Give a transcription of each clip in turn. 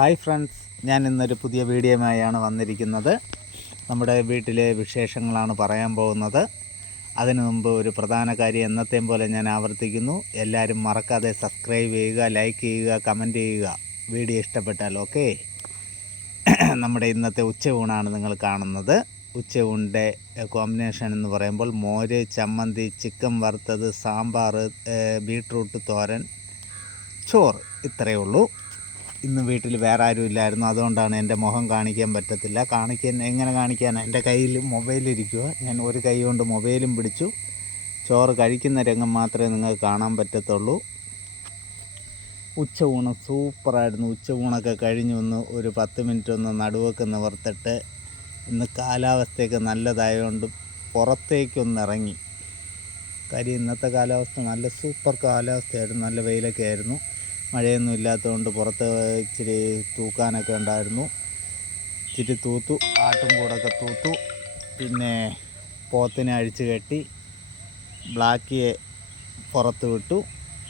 Hi friends ഞാൻ ഇന്നൊരു പുതിയ വീഡിയോയുമായാണ് വന്നിരിക്കുന്നത്. നമ്മുടെ വീട്ടിലെ വിശേഷങ്ങളാണ് പറയാൻ പോകുന്നത്. അതിനു മുമ്പ് ഒരു പ്രധാന കാര്യം എന്നത്തെയും പോലെ ഞാൻ ആവർത്തിക്കുന്നു. എല്ലാവരും മറക്കാതെ സബ്സ്ക്രൈബ് ചെയ്യുക ലൈക്ക് ചെയ്യുക കമന്റ് ചെയ്യുക. വീഡിയോ ഇഷ്ടപ്പെട്ടാൽ ഓക്കെ. നമ്മുടെ ഇന്നത്തെ ഉച്ചയൂണാണ് നിങ്ങൾ കാണുന്നത്. ഉച്ചയൂണിന്റെ കോമ്പിനേഷൻ എന്ന് പറയുമ്പോൾ മോര് ചമ്മന്തി ചിക്കൻ വറുത്തത് സാമ്പാർ ബീട്രൂട്ട് തോരൻ ചോറ്. ഇത്രയേ ഉള്ളൂ. ഇന്ന് വീട്ടിൽ വേറെ ആരും ഇല്ലായിരുന്നു. അതുകൊണ്ടാണ് എന്റെ മുഖം കാണിക്കാൻ പറ്റത്തില്ല. കാണിക്കാൻ എങ്ങനെ കാണിക്കാൻ? എന്റെ കയ്യിൽ മൊബൈലിരിക്കുക ഞാൻ ഒരു കൈ കൊണ്ട് മൊബൈലും പിടിച്ചു. ചോറ് കഴിക്കുന്ന രംഗം മാത്രമേ നിങ്ങൾക്ക് കാണാൻ പറ്റത്തുള്ളൂ. ഉച്ച ഊണ് സൂപ്പറായിരുന്നു. ഉച്ച ഊണൊക്കെ കഴിഞ്ഞ് ഒന്ന് ഒരു പത്ത് മിനിറ്റ് ഒന്ന് നടുവൊക്കെ നിവർത്തിട്ട് ഇന്ന് കാലാവസ്ഥയൊക്കെ നല്ലതായതുകൊണ്ട് പുറത്തേക്കൊന്ന് ഇറങ്ങി. കാര്യം ഇന്നത്തെ കാലാവസ്ഥ നല്ല സൂപ്പർ കാലാവസ്ഥയായിരുന്നു. നല്ല വെയിലൊക്കെ ആയിരുന്നു. മഴയൊന്നും ഇല്ലാത്തതുകൊണ്ട് പുറത്ത് ഇച്ചിരി തൂക്കാനൊക്കെ ഉണ്ടായിരുന്നു. ഇച്ചിരി തൂത്തു ആട്ടും കൂടൊക്കെ തൂത്തു. പിന്നെ പോത്തിനെ അഴിച്ചു കെട്ടി ബ്ലാക്കിയെ പുറത്ത് വിട്ടു.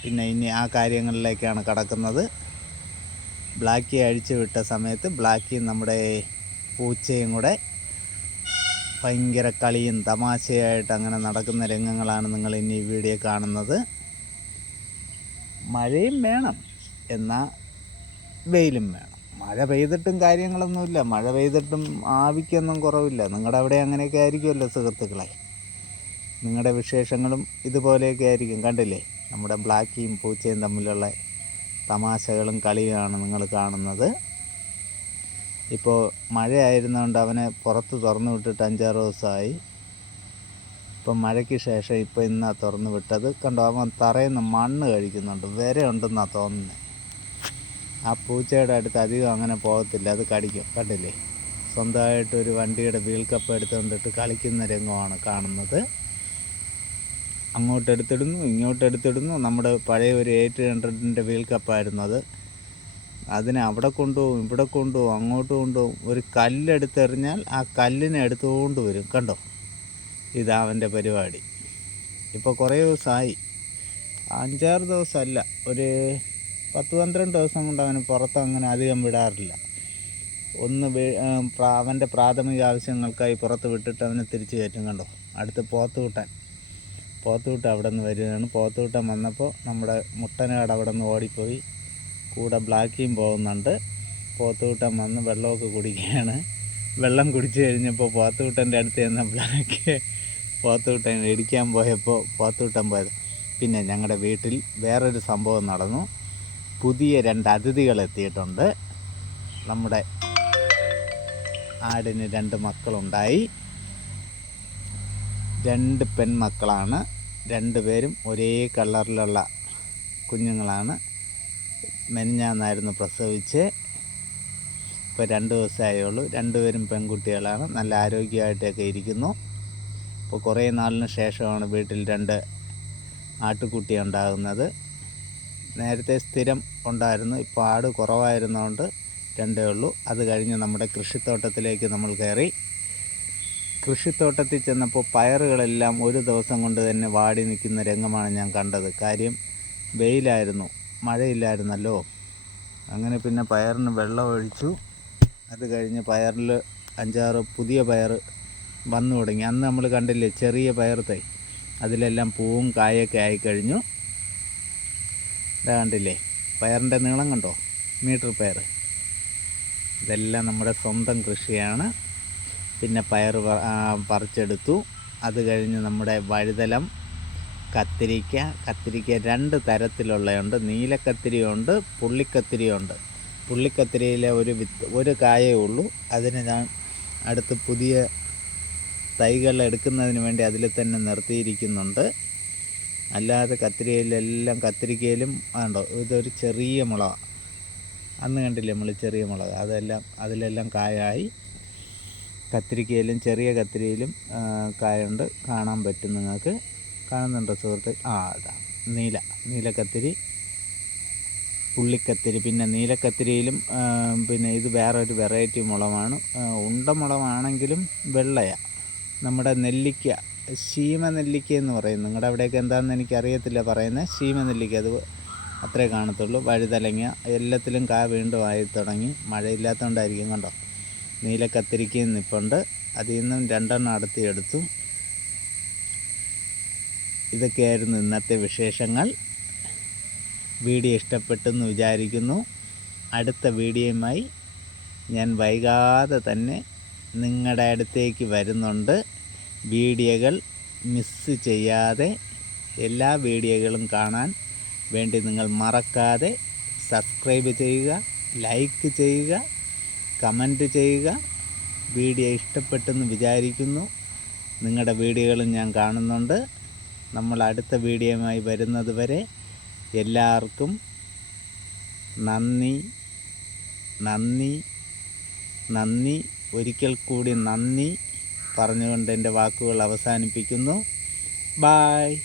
പിന്നെ ഇനി ആ കാര്യങ്ങളിലേക്കാണ് കടക്കുന്നത്. ബ്ലാക്കിയെ അഴിച്ചു വിട്ട സമയത്ത് ബ്ലാക്കി നമ്മുടെ പൂച്ചയും കൂടെ ഭയങ്കര കളിയും തമാശയായിട്ട് അങ്ങനെ നടക്കുന്ന രംഗങ്ങളാണ് നിങ്ങൾ ഇനി ഈ വീഡിയോ കാണുന്നത്. മഴയും വേണം. എന്നാൽ വെയിലും വേണം. മഴ പെയ്തിട്ടും കാര്യങ്ങളൊന്നുമില്ല. മഴ പെയ്തിട്ടും ആവിക്കൊന്നും കുറവില്ല. നിങ്ങളുടെ അവിടെ അങ്ങനെയൊക്കെ ആയിരിക്കുമല്ലോ സുഹൃത്തുക്കളെ? നിങ്ങളുടെ വിശേഷങ്ങളും ഇതുപോലെയൊക്കെ ആയിരിക്കും. കണ്ടില്ലേ? നമ്മുടെ ബ്ലാക്കിയും പൂച്ചയും തമ്മിലുള്ള തമാശകളും കളിയുമാണ് നിങ്ങൾ കാണുന്നത്. ഇപ്പോൾ മഴയായിരുന്നതുകൊണ്ട് അവനെ പുറത്ത് തുറന്നു വിട്ടിട്ട് അഞ്ചാറ് ദിവസമായി. ഇപ്പം മഴയ്ക്ക് ശേഷം ഇപ്പോൾ ഇന്നാ തുറന്നു വിട്ടത്. കണ്ടോ അവൻ തറയിൽ നിന്ന് മണ്ണ് കഴിക്കുന്നുണ്ട്. വരെ ഉണ്ടെന്നാണ് തോന്നുന്നത് ആ പൂച്ചയുടെ അടുത്ത് അധികം അങ്ങനെ പോകത്തില്ല. അത് കടിക്കും. കണ്ടില്ലേ? സ്വന്തമായിട്ട് ഒരു വണ്ടിയുടെ വീൽ കപ്പ് എടുത്തുകൊണ്ടിട്ട് കളിക്കുന്ന രംഗമാണ് കാണുന്നത്. അങ്ങോട്ട് എടുത്തിടുന്നു ഇങ്ങോട്ട് എടുത്തിടുന്നു നമ്മുടെ പഴയ ഒരു എയ്റ്റ് ഹൺഡ്രഡിന്റെ വീൽ കപ്പായിരുന്നു അത്. അതിനെ അവിടെ കൊണ്ടുപോകും ഇവിടെ കൊണ്ടുപോകും അങ്ങോട്ട് കൊണ്ടുപോകും. ഒരു കല്ലെടുത്തെറിഞ്ഞാൽ ആ കല്ലിനെ എടുത്തുകൊണ്ട് വരും. കണ്ടോ? ഇതാ അവന്റെ പരിപാടി. ഇപ്പോൾ കുറേ ദിവസമായി. അഞ്ചാറ് ദിവസമല്ല ഒരു പത്ത് പന്ത്രണ്ട് ദിവസം കൊണ്ട് അവന് പുറത്ത് അങ്ങനെ അധികം വിടാറില്ല. ഒന്ന് അവന്റെ പ്രാഥമിക ആവശ്യങ്ങൾക്കായി പുറത്ത് വിട്ടിട്ട് അവനെ തിരിച്ച് കയറ്റും കണ്ടോ? അടുത്ത് പോത്തുകൂട്ടാൻ. പോത്തുകൂട്ടൻ അവിടെ നിന്ന് വരികയാണ്. പോത്തുകൂട്ടൻ വന്നപ്പോൾ നമ്മുടെ മുട്ടനാട് അവിടെ നിന്ന് ഓടിപ്പോയി. കൂടെ ബ്ലാക്കിയും പോകുന്നുണ്ട്. പോത്തുകൂട്ടൻ വന്ന് വെള്ളമൊക്കെ കുടിക്കുകയാണ്. വെള്ളം കുടിച്ച് കഴിഞ്ഞപ്പോൾ പോത്തുകൂട്ടന്റെ അടുത്ത് ചെന്ന ബ്ലാക്ക് പോത്തുകൂട്ടൻ ഇടിക്കാൻ പോയപ്പോൾ പോത്തുകൂട്ടൻ പോയത്. പിന്നെ ഞങ്ങളുടെ വീട്ടിൽ വേറൊരു സംഭവം നടന്നു. പുതിയ രണ്ട് അതിഥികൾ എത്തിയിട്ടുണ്ട്. നമ്മുടെ ആടിന് രണ്ട് മക്കളുണ്ടായി. രണ്ട് പെൺമക്കളാണ്. രണ്ടുപേരും ഒരേ കളറിലുള്ള കുഞ്ഞുങ്ങളാണ്. മെനിഞ്ഞാന്നായിരുന്നു പ്രസവിച്ച്. ഇപ്പോൾ രണ്ട് ദിവസമായേ ഉള്ളൂ. രണ്ടുപേരും പെൺകുട്ടികളാണ്. നല്ല ആരോഗ്യമായിട്ടൊക്കെ ഇരിക്കുന്നു. ഇപ്പോൾ കുറേ നാളിന് ശേഷമാണ് വീട്ടിൽ രണ്ട് ആട്ടുകുട്ടി ഉണ്ടാകുന്നത് നേരത്തെ സ്ഥിരം ഉണ്ടായിരുന്നു. ഇപ്പോൾ ആട് കുറവായിരുന്നതുകൊണ്ട് രണ്ടേ ഉള്ളൂ. അത് കഴിഞ്ഞ് നമ്മുടെ കൃഷിത്തോട്ടത്തിലേക്ക് നമ്മൾ കയറി. കൃഷിത്തോട്ടത്തിൽ ചെന്നപ്പോൾ പയറുകളെല്ലാം ഒരു ദിവസം കൊണ്ട് തന്നെ വാടി നിൽക്കുന്ന രംഗമാണ് ഞാൻ കണ്ടത്. കാര്യം വെയിലായിരുന്നു. മഴയില്ലായിരുന്നല്ലോ. അങ്ങനെ പിന്നെ പയറിന് വെള്ളം ഒഴിച്ചു. അത് കഴിഞ്ഞ് പയറിൽ അഞ്ചാറ് പുതിയ പയർ വന്നു തുടങ്ങി. അന്ന് നമ്മൾ കണ്ടില്ലേ ചെറിയ പയർ തൈ. അതിലെല്ലാം പൂവും കായൊക്കെ ആയിക്കഴിഞ്ഞു കണ്ടില്ലേ? പയറിന്റെ നീളം കണ്ടോ? മീറ്റർ പയർ. ഇതെല്ലാം നമ്മുടെ സ്വന്തം കൃഷിയാണ്. പിന്നെ പയർ പറിച്ചെടുത്തു. അത് കഴിഞ്ഞ് നമ്മുടെ വഴുതലം കത്തിരിക്ക കത്തിരിക്ക രണ്ട് തരത്തിലുള്ളതുണ്ട് നീലക്കത്തിരിയുണ്ട് പുള്ളിക്കത്തിരിയുണ്ട്. പുള്ളിക്കത്തിരിയിലെ ഒരു വിത്ത് ഒരു കായേ ഉള്ളൂ. അതിന് ഞാൻ അടുത്ത് പുതിയ തൈകൾ എടുക്കുന്നതിന് വേണ്ടി അതിൽ തന്നെ നിർത്തിയിരിക്കുന്നുണ്ട്. അല്ലാതെ കത്തിരിയിലെല്ലാം കത്തിരിക്കയിലും ആണ്ടോ ഇതൊരു ചെറിയ മുളക അന്ന് കണ്ടില്ലേ നമ്മൾ ചെറിയ മുളക് അതെല്ലാം അതിലെല്ലാം കായായി. കത്തിരിക്കയിലും ചെറിയ കത്തിരിയിലും കായുണ്ട്. കാണാൻ പറ്റും നിങ്ങൾക്ക്. കാണുന്നുണ്ടോ സുഹൃത്ത്? ആ അതാ. നീല. നീലക്കത്തിരി. പുള്ളിക്കത്തിരി. പിന്നെ നീലക്കത്തിരിയിലും പിന്നെ ഇത് വേറൊരു വെറൈറ്റി മുളമാണ് ഉണ്ട മുളകാണെങ്കിലും വെള്ളയാണ് നമ്മുടെ നെല്ലിക്ക. ശീമ നെല്ലിക്ക എന്ന് പറയും നിങ്ങളുടെ അവിടെയൊക്കെ എന്താണെന്ന് എനിക്കറിയത്തില്ല പറയുന്നത് ശീമ നെല്ലിക്ക അത് അത്രേ കാണത്തുള്ളൂ. വഴുതലങ്ങ എല്ലാത്തിലും കാ വീണ്ടും ആയി തുടങ്ങി. മഴയില്ലാത്തതുകൊണ്ടായിരിക്കും കണ്ടോ. നീല കത്തിരിക്കയും നിപ്പുണ്ട്. അതിൽ നിന്നും രണ്ടെണ്ണം അടുത്തി എടുത്തു. ഇതൊക്കെയായിരുന്നു ഇന്നത്തെ വിശേഷങ്ങൾ. വീഡിയോ ഇഷ്ടപ്പെട്ടെന്ന് വിചാരിക്കുന്നു. അടുത്ത വീഡിയോയുമായി ഞാൻ വൈകാതെ തന്നെ നിങ്ങളുടെ അടുത്തേക്ക് വരുന്നുണ്ട്. വീഡിയോകൾ മിസ് ചെയ്യാതെ എല്ലാ വീഡിയോകളും കാണാൻ വേണ്ടി നിങ്ങൾ മറക്കാതെ സബ്സ്ക്രൈബ് ചെയ്യുക ലൈക്ക് ചെയ്യുക കമന്റ് ചെയ്യുക. വീഡിയോ ഇഷ്ടപ്പെട്ടെന്ന് വിചാരിക്കുന്നു. നിങ്ങളുടെ വീഡിയോകളും ഞാൻ കാണുന്നുണ്ട്. നമ്മൾ അടുത്ത വീഡിയോയുമായി വരുന്നത് വരെ എല്ലാവർക്കും നന്ദി നന്ദി നന്ദി. ഒരിക്കൽ കൂടി നന്ദി. പറഞ്ഞുകൊണ്ട് എന്റെ വാക്കുകൾ അവസാനിപ്പിക്കുന്നു. ബായ്